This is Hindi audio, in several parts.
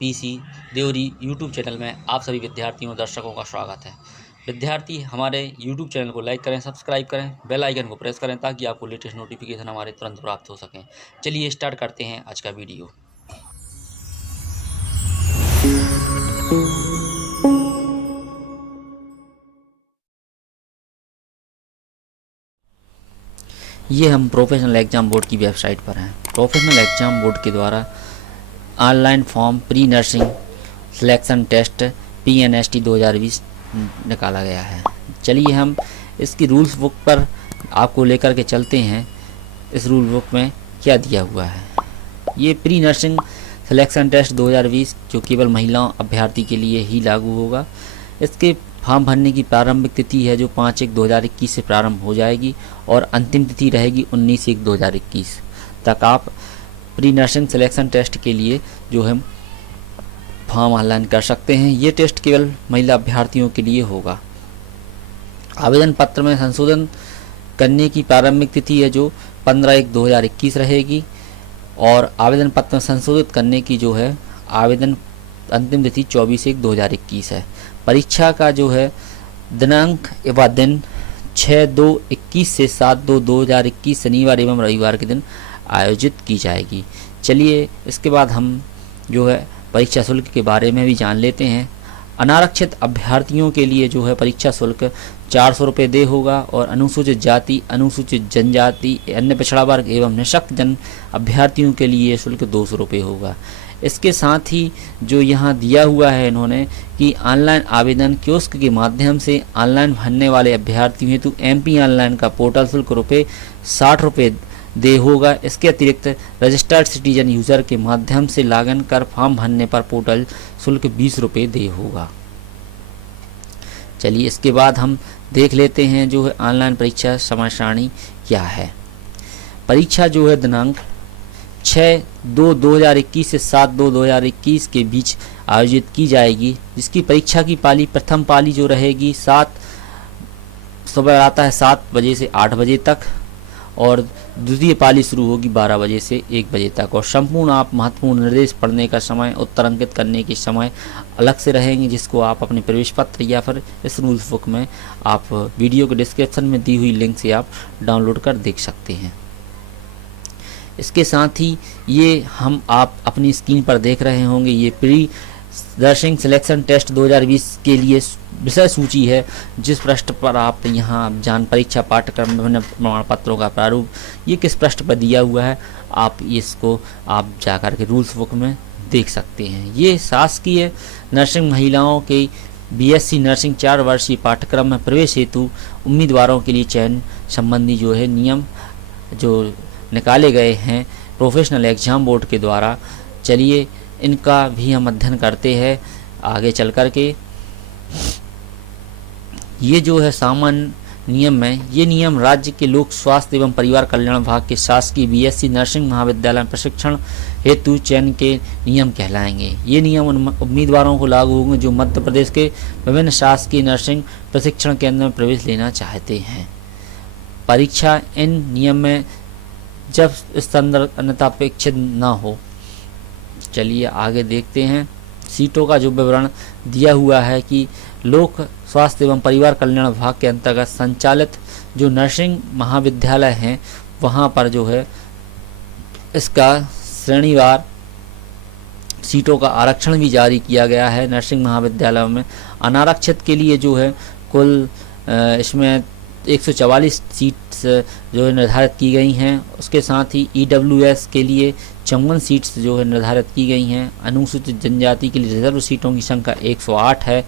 पीसी देवरी यूट्यूब चैनल में आप सभी विद्यार्थियों और दर्शकों का स्वागत है। विद्यार्थी हमारे यूट्यूब चैनल को लाइक करें, सब्सक्राइब करें, बेल आइकन को प्रेस करें ताकि आपको लेटेस्ट नोटिफिकेशन हमारे तुरंत प्राप्त हो सकें। चलिए स्टार्ट करते हैं आज का वीडियो। ये हम प्रोफेशनल एग्ज़ाम बोर्ड की वेबसाइट पर हैं। प्रोफेशनल एग्ज़ाम बोर्ड के द्वारा online form pre nursing selection test PNST 2020 निकाला गया है। चलिए हम इसकी रूल्स बुक पर आपको लेकर के चलते हैं। इस रूल बुक में क्या दिया हुआ है। ये प्री नर्सिंग सिलेक्शन टेस्ट 2020 जो केवल महिलाओं अभ्यर्थी के लिए ही लागू होगा। इसके फॉर्म भरने की प्रारंभिक तिथि है जो 5/1/2021 से प्रारंभ हो जाएगी और अंतिम तिथि रहेगी 19/1/2021 तक। आप प्री नर्सिंग सिलेक्शन टेस्ट के लिए जो है फॉर्म ऑनलाइन कर सकते हैं। ये टेस्ट केवल महिला अभ्यर्थियों के लिए होगा। आवेदन पत्र में संशोधन करने की प्रारंभिक तिथि है जो 15/1/2021 रहेगी और आवेदन पत्र में संशोधित करने की जो है आवेदन अंतिम तिथि 24/1/2021 है। परीक्षा का जो है दिनांक एवं दिन 6/2/21 से 7/2/2021 शनिवार एवं रविवार के दिन आयोजित की जाएगी। चलिए इसके बाद हम जो है परीक्षा शुल्क के बारे में भी जान लेते हैं। अनारक्षित अभ्यर्थियों के लिए जो है परीक्षा शुल्क 400 रुपये देय होगा और अनुसूचित जाति, अनुसूचित जनजाति, अन्य पिछड़ा वर्ग एवं निःशक्त जन अभ्यर्थियों के लिए शुल्क 200 रुपये होगा। इसके साथ ही जो यहाँ दिया हुआ है इन्होंने कि ऑनलाइन आवेदन कियोस्क के माध्यम से ऑनलाइन भरने वाले अभ्यर्थियों हेतु MP ऑनलाइन का पोर्टल शुल्क 60 रुपये दे होगा। इसके अतिरिक्त रजिस्टर्ड सिटीजन यूज़र के माध्यम से लॉगिन कर फॉर्म भरने पर पोर्टल शुल्क 20 रुपये दे होगा। चलिए इसके बाद हम देख लेते हैं जो है ऑनलाइन परीक्षा समय सारणी क्या है। परीक्षा जो है दिनांक 6/2/2021 से 7/2/2021 के बीच आयोजित की जाएगी, जिसकी परीक्षा की पाली प्रथम पाली जो रहेगी सुबह आता है 7 बजे से 8 बजे तक और द्वितीय पाली शुरू होगी 12 बजे से 1 बजे तक और संपूर्ण आप महत्वपूर्ण निर्देश पढ़ने का समय, उत्तर अंकित करने के समय अलग से रहेंगे, जिसको आप अपने प्रवेश पत्र या फिर इस रूल्स बुक में आप वीडियो के डिस्क्रिप्शन में दी हुई लिंक से आप डाउनलोड कर देख सकते हैं। इसके साथ ही ये आप अपनी स्क्रीन पर देख रहे होंगे ये प्री नर्सिंग सिलेक्शन टेस्ट 2020 के लिए विषय सूची है, जिस पृष्ठ पर आप यहाँ परीक्षा पाठ्यक्रम विभिन्न प्रमाण पत्रों का प्रारूप ये किस पृष्ठ पर दिया हुआ है आप इसको आप जाकर के रूल्स बुक में देख सकते हैं। ये शासकीय नर्सिंग महिलाओं के BSc नर्सिंग 4 वर्षीय पाठ्यक्रम में प्रवेश हेतु उम्मीदवारों के लिए चयन संबंधी जो है नियम जो निकाले गए हैं प्रोफेशनल एग्जाम बोर्ड के द्वारा। चलिए इनका भी हम अध्ययन करते हैं आगे चल कर के। ये जो है सामान्य नियम है, ये नियम राज्य के लोक स्वास्थ्य एवं परिवार कल्याण विभाग के शासकीय BSc नर्सिंग महाविद्यालय में प्रशिक्षण हेतु चयन के नियम कहलाएंगे। ये नियम उन उम्मीदवारों को लागू होंगे जो मध्य प्रदेश के विभिन्न शासकीय नर्सिंग प्रशिक्षण केंद्र में प्रवेश लेना चाहते हैं। परीक्षा इन नियम में जब संदर्भ अन्यथा अपेक्षित न हो। चलिए आगे देखते हैं। सीटों का जो विवरण दिया हुआ है कि लोक स्वास्थ्य एवं परिवार कल्याण विभाग के अंतर्गत संचालित जो नर्सिंग महाविद्यालय हैं वहाँ पर जो है इसका श्रेणीवार सीटों का आरक्षण भी जारी किया गया है। नर्सिंग महाविद्यालयों में अनारक्षित के लिए जो है कुल इसमें 144 सीट्स जो है निर्धारित की गई हैं। उसके साथ ही EWS के लिए 54 सीट्स जो है निर्धारित की गई हैं। अनुसूचित जनजाति के लिए रिजर्व सीटों की संख्या 108 है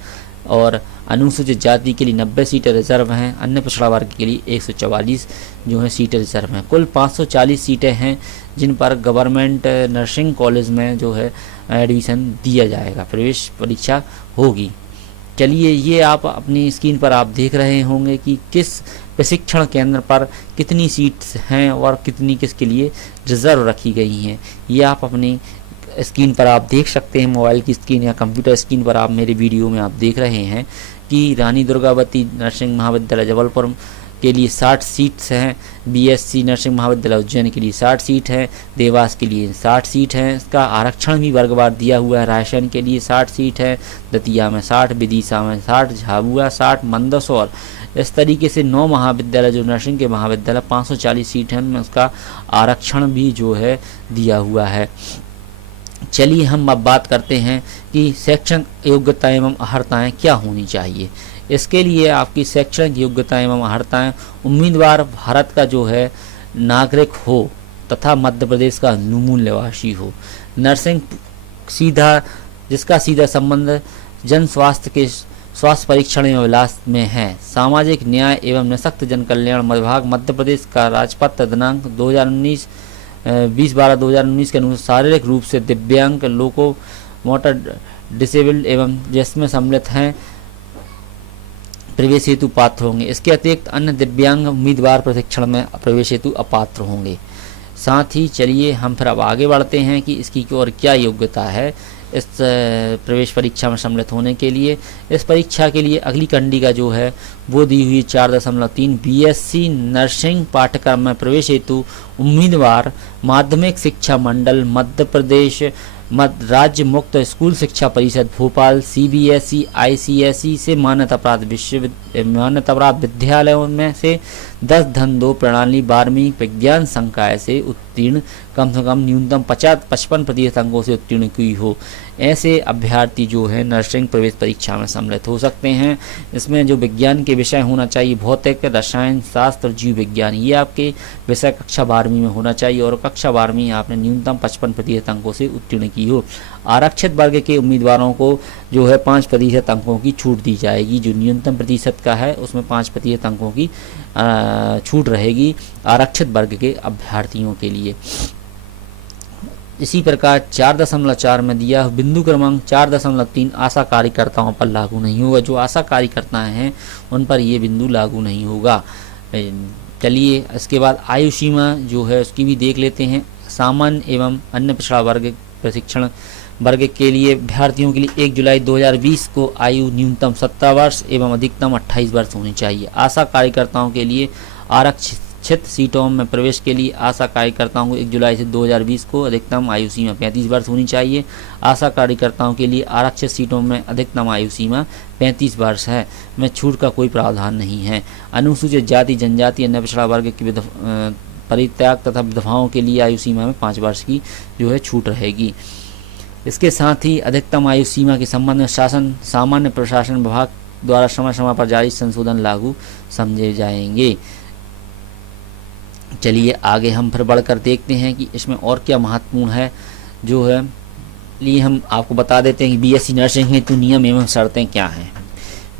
और अनुसूचित जाति के लिए 90 सीटें रिजर्व हैं। अन्य पिछड़ा वर्ग के लिए 144 जो है सीटें रिजर्व हैं। कुल 540 सीटें हैं जिन पर गवर्नमेंट नर्सिंग कॉलेज में जो है एडमिशन दिया जाएगा, प्रवेश परीक्षा होगी। चलिए ये आप अपनी स्क्रीन पर आप देख रहे होंगे कि किस प्रशिक्षण केंद्र पर कितनी सीट्स हैं और कितनी किसके लिए रिजर्व रखी गई हैं। ये आप अपनी स्क्रीन पर आप देख सकते हैं, मोबाइल की स्क्रीन या कंप्यूटर स्क्रीन पर आप मेरे वीडियो में आप देख रहे हैं कि रानी दुर्गावती नर्सिंग महाविद्यालय जबलपुर के लिए 60 सीट्स हैं, बीएससी नर्सिंग महाविद्यालय उज्जैन के लिए 60 सीट है, देवास के लिए 60 सीट है। इसका आरक्षण भी वर्गवार दिया हुआ है। रायसेन के लिए 60 सीट है, दतिया में 60, विदिशा में 60, झाबुआ 60, मंदसौर, इस तरीके से 9 महाविद्यालय जो नर्सिंग के महाविद्यालय 540 सीट हैं उनमें उसका आरक्षण भी जो है दिया हुआ है। चलिए हम अब बात करते हैं कि शैक्षणिक योग्यता एवं अर्हताएँ क्या होनी चाहिए। इसके लिए आपकी शैक्षणिक योग्यता एवं अर्हताएँ, उम्मीदवार भारत का जो है नागरिक हो तथा मध्य प्रदेश का मूल निवासी हो। नर्सिंग जिसका सीधा संबंध जन स्वास्थ्य के स्वास्थ्य परीक्षण एवं इलाज में है। सामाजिक न्याय एवं निःशक्त जन कल्याण विभाग मध्य प्रदेश का राजपत्र दिनांक 20/12/2019 के अनुसार शारीरिक रूप से दिव्यांग लोगों, मोटर डिसेबल्ड एवं जिसमें सम्मिलित हैं प्रवेश हेतु पात्र होंगे। इसके अतिरिक्त अन्य दिव्यांग उम्मीदवार प्रशिक्षण में प्रवेश हेतु अपात्र होंगे। साथ ही चलिए हम फिर अब आगे बढ़ते हैं कि इसकी और क्या योग्यता है इस प्रवेश परीक्षा में सम्मिलित होने के लिए। इस परीक्षा के लिए अगली कंडिका जो है वो दी हुई 4.3 बीएससी नर्सिंग पाठ्यक्रम में प्रवेश हेतु उम्मीदवार माध्यमिक शिक्षा मंडल मध्य प्रदेश, राज्य मुक्त स्कूल शिक्षा परिषद भोपाल, सीबीएसई, आईसीएसई से मान्यता प्राप्त विद्यालयों में से 10-2 प्रणाली 12वीं विज्ञान संकाय से उत्तीर्ण कम से कम न्यूनतम 55% अंकों से उत्तीर्ण की हो। ऐसे अभ्यर्थी जो है नर्सिंग प्रवेश परीक्षा में सम्मिलित हो सकते हैं। इसमें जो विज्ञान के विषय होना चाहिए भौतिक, रसायन शास्त्र, जीव विज्ञान, ये आपके विषय कक्षा 12वीं में होना चाहिए और कक्षा 12वीं आपने न्यूनतम 55% अंकों से उत्तीर्ण की हो। आरक्षित वर्ग के उम्मीदवारों को जो है 5% अंकों की छूट दी जाएगी। जो न्यूनतम प्रतिशत का है उसमें 5% अंकों की छूट रहेगी आरक्षित वर्ग के अभ्यर्थियों के लिए। इसी प्रकार 4.4 में दिया बिंदु क्रमांक 4.3 आशा कार्यकर्ताओं पर लागू नहीं होगा। जो आशा कार्यकर्ता हैं उन पर ये बिंदु लागू नहीं होगा। चलिए इसके बाद आयु सीमा जो है उसकी भी देख लेते हैं। सामान्य एवं अन्य पिछड़ा वर्ग प्रशिक्षण वर्ग के लिए अभ्यर्थियों के लिए 1 जुलाई 2020 को आयु न्यूनतम 17 वर्ष एवं अधिकतम 28 वर्ष होनी चाहिए। आशा कार्यकर्ताओं के लिए आरक्षित सीटों में प्रवेश के लिए आशा कार्यकर्ताओं को 1 जुलाई से 2020 को अधिकतम आयु सीमा 35 वर्ष होनी चाहिए। आशा कार्यकर्ताओं के लिए आरक्षित सीटों में अधिकतम आयु सीमा 35 वर्ष है, में छूट का कोई प्रावधान नहीं है। अनुसूचित जाति जनजाति अन्य पिछड़ा वर्ग के परित्याग तथा विधवाओं के लिए आयु सीमा में 5 वर्ष की जो है छूट रहेगी। इसके साथ ही अधिकतम आयु सीमा के संबंध में सामान्य प्रशासन विभाग द्वारा समय समय पर जारी संशोधन लागू समझे जाएंगे। चलिए आगे हम फिर बढ़कर देखते हैं कि इसमें और क्या महत्वपूर्ण है जो है। लिए हम आपको बता देते हैं कि बीएससी नर्सिंग हेतु नियम एवं शर्तें क्या हैं।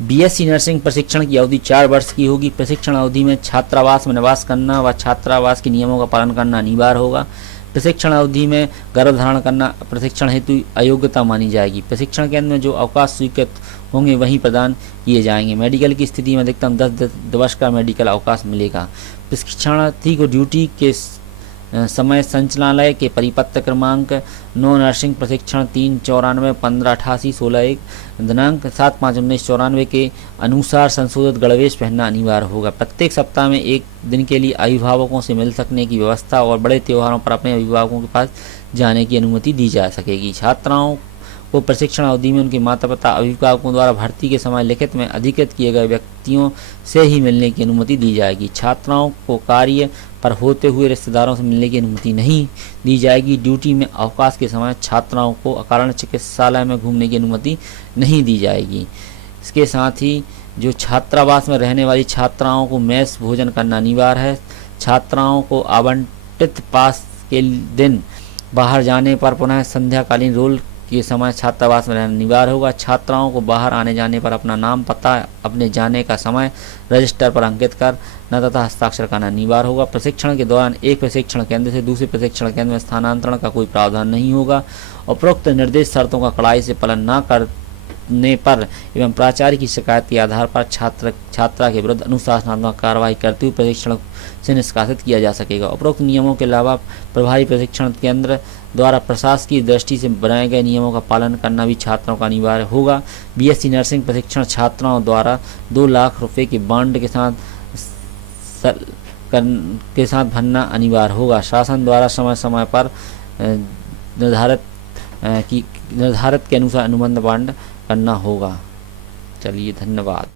बीएससी नर्सिंग प्रशिक्षण की अवधि 4 वर्ष की होगी। प्रशिक्षण अवधि में छात्रावास में निवास करना व छात्रावास के नियमों का पालन करना अनिवार्य होगा। प्रशिक्षण अवधि में गर्भधारण करना प्रशिक्षण हेतु अयोग्यता मानी जाएगी। प्रशिक्षण केंद्र में जो अवकाश स्वीकृत होंगे वहीं प्रदान किए जाएंगे। मेडिकल की स्थिति में अधिकतम 10 वर्ष का मेडिकल अवकाश मिलेगा। प्रशिक्षणार्थी को ड्यूटी के समय संचालनालय के परिपत्र क्रमांक 9 नर्सिंग प्रशिक्षण 394-1588-16 दिनांक 7/5/1994 के अनुसार संशोधित गणवेश पहनना अनिवार्य होगा। प्रत्येक सप्ताह में 1 दिन के लिए अभिभावकों से मिल सकने की व्यवस्था और बड़े त्योहारों पर अपने अभिभावकों के पास जाने की अनुमति दी जा सकेगी। छात्राओं को प्रशिक्षण अवधि में उनके माता पिता अभिभावकों द्वारा भर्ती के समय लिखित में अधिकृत किए गए व्यक्तियों से ही मिलने की अनुमति दी जाएगी। छात्राओं को कार्य पर होते हुए रिश्तेदारों से मिलने की अनुमति नहीं दी जाएगी। ड्यूटी में अवकाश के समय छात्राओं को अकारण चिकित्सालय में घूमने की अनुमति नहीं दी जाएगी। इसके साथ ही जो छात्रावास में रहने वाली छात्राओं को मेस भोजन करना अनिवार्य है। छात्राओं को आवंटित पास के दिन बाहर जाने पर पुनः संध्याकालीन रोल के समय छात्रावास में रहना अनिवार्य होगा। छात्राओं को बाहर आने जाने पर अपना नाम पता अपने जाने का समय रजिस्टर पर अंकित करना तथा हस्ताक्षर करना अनिवार्य होगा। प्रशिक्षण के दौरान एक प्रशिक्षण केंद्र से दूसरे प्रशिक्षण केंद्र में स्थानांतरण का कोई प्रावधान नहीं होगा। उपरोक्त निर्देश शर्तों का कड़ाई से पालन न करने पर एवं प्राचार्य की शिकायत के आधार पर छात्रा के विरुद्ध अनुशासनात्मक कार्रवाई करते हुए प्रशिक्षण से निष्कासित किया जा सकेगा। उपरोक्त नियमों के अलावा प्रभारी प्रशिक्षण केंद्र द्वारा प्रशासकीय दृष्टि से बनाए गए नियमों का पालन करना भी छात्रों का अनिवार्य होगा। बीएससी नर्सिंग प्रशिक्षण छात्राओं द्वारा 2 लाख रुपए के बॉन्ड के साथ के साथ भरना अनिवार्य होगा। शासन द्वारा समय समय पर निर्धारित के अनुसार अनुबंध बांड करना होगा। चलिए, धन्यवाद।